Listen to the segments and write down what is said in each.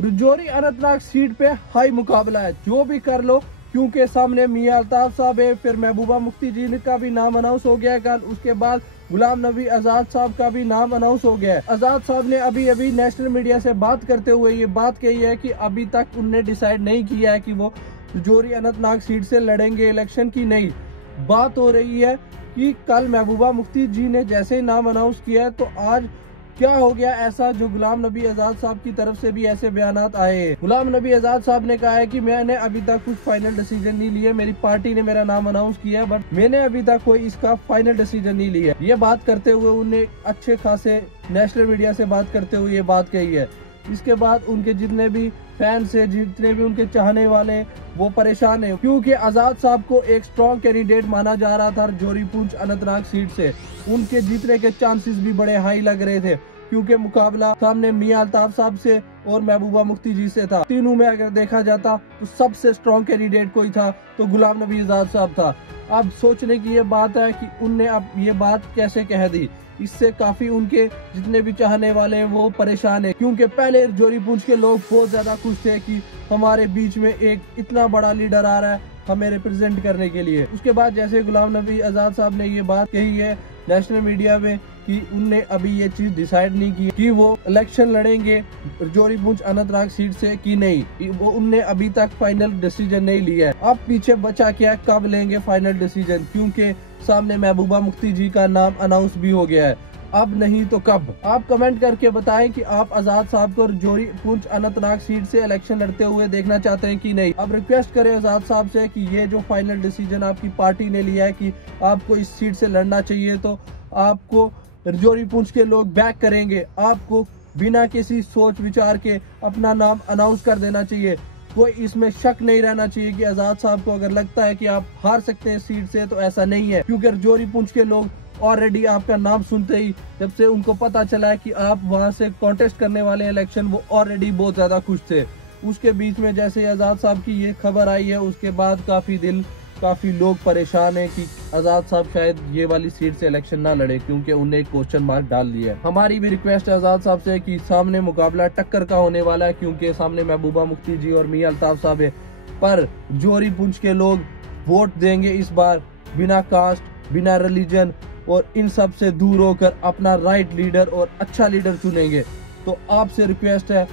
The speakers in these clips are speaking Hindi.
रजौरी अनंतनाग सीट पे हाई मुकाबला है, जो भी कर लो, क्योंकि सामने मियां अल्ताफ साहब है, फिर महबूबा मुफ्ती जी का भी नाम अनाउंस हो गया है कल, उसके बाद गुलाम नबी आजाद साहब का भी नाम अनाउंस हो गया है। आजाद साहब ने अभी नेशनल मीडिया से बात करते हुए ये बात कही है कि अभी तक उनने डिसाइड नहीं किया है कि वो रजौरी अनंतनाग सीट से लड़ेंगे इलेक्शन की नहीं। बात हो रही है कि कल महबूबा मुफ्ती जी ने जैसे ही नाम अनाउंस किया है, तो आज क्या हो गया ऐसा जो गुलाम नबी आजाद साहब की तरफ से भी ऐसे बयानात आए हैं। गुलाम नबी आजाद साहब ने कहा है कि मैंने अभी तक कुछ फाइनल डिसीजन नहीं लिया, मेरी पार्टी ने मेरा नाम अनाउंस किया, बट मैंने अभी तक कोई इसका फाइनल डिसीजन नहीं लिया। ये बात करते हुए उन्हें अच्छे खासे नेशनल मीडिया से बात करते हुए ये बात कही है। इसके बाद उनके जितने भी फैंस है, जितने भी उनके चाहने वाले हैं, वो परेशान है, क्योंकि आजाद साहब को एक स्ट्रॉन्ग कैंडिडेट माना जा रहा था रजौरी पुंछ अनंतनाग सीट से। उनके जीतने के चांसेस भी बड़े हाई लग रहे थे, क्योंकि मुकाबला सामने मियां अल्ताफ साहब से और महबूबा मुफ्ती जी से था। तीनों में अगर देखा जाता तो सबसे स्ट्रॉन्ग कैंडिडेट कोई था तो गुलाम नबी आजाद साहब था। अब सोचने की ये बात है कि उनने अब ये बात कैसे कह दी। इससे काफी उनके जितने भी चाहने वाले हैं वो परेशान है, क्योंकि पहले रजौरी पुंछ के लोग बहुत ज्यादा खुश थे कि हमारे बीच में एक इतना बड़ा लीडर आ रहा है हमें रिप्रेजेंट करने के लिए। उसके बाद जैसे गुलाम नबी आजाद साहब ने ये बात कही है नेशनल मीडिया में कि उनने अभी ये चीज डिसाइड नहीं की कि वो इलेक्शन लड़ेंगे रजौरी पुंछ अनंतनाग सीट से कि नहीं, वो उनने अभी तक फाइनल डिसीजन नहीं लिया है। अब पीछे बचा क्या, कब लेंगे फाइनल डिसीजन, क्योंकि सामने महबूबा मुफ्ती जी का नाम अनाउंस भी हो गया है। अब नहीं तो कब। आप कमेंट करके बताएं कि आप आजाद साहब को रजौरी पुंछ अनंतनाग सीट से इलेक्शन लड़ते हुए देखना चाहते हैं कि नहीं। अब रिक्वेस्ट करें आजाद साहब से कि ये जो फाइनल डिसीजन आपकी पार्टी ने लिया है कि आपको इस सीट से लड़ना चाहिए, तो आपको रजौरी पुंछ के लोग बैक करेंगे। आपको बिना किसी सोच विचार के अपना नाम अनाउंस कर देना चाहिए। कोई इसमें शक नहीं रहना चाहिए कि आजाद साहब को अगर लगता है कि आप हार सकते हैं सीट से, तो ऐसा नहीं है, क्योंकि रजौरी पुंछ के लोग ऑलरेडी आपका नाम सुनते ही, जब से उनको पता चला है कि आप वहां से कॉन्टेस्ट करने वाले इलेक्शन, वो ऑलरेडी बहुत ज्यादा खुश थे। उसके बीच में जैसे आजाद साहब की ये खबर आई है, उसके बाद काफी लोग परेशान हैं कि आजाद साहब शायद ये वाली सीट से इलेक्शन ना लड़े, क्योंकि उन्हें एक क्वेश्चन मार्क डाल दिया है। हमारी भी रिक्वेस्ट है आजाद साहब से कि सामने मुकाबला टक्कर का होने वाला है, क्योंकि सामने महबूबा मुफ्ती जी और मियां अल्ताफ साहब है, पर रजौरी पुंछ के लोग वोट देंगे इस बार बिना कास्ट, बिना रिलीजन और इन सब से दूर होकर अपना राइट लीडर और अच्छा लीडर चुनेंगे। तो आपसे रिक्वेस्ट है,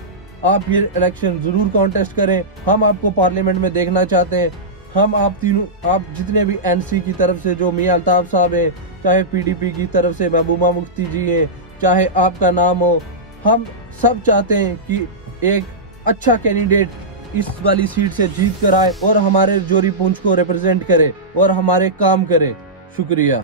आप ये इलेक्शन जरूर कॉन्टेस्ट करें। हम आपको पार्लियामेंट में देखना चाहते हैं। हम आप जितने भी एनसी की तरफ से जो मियां अल्ताफ साहब है, चाहे पीडीपी की तरफ से महबूबा मुफ्ती जी है, चाहे आपका नाम हो, हम सब चाहते हैं कि एक अच्छा कैंडिडेट इस वाली सीट से जीत कर आए और हमारे रजौरी पुंछ को रिप्रेजेंट करे और हमारे काम करे। शुक्रिया।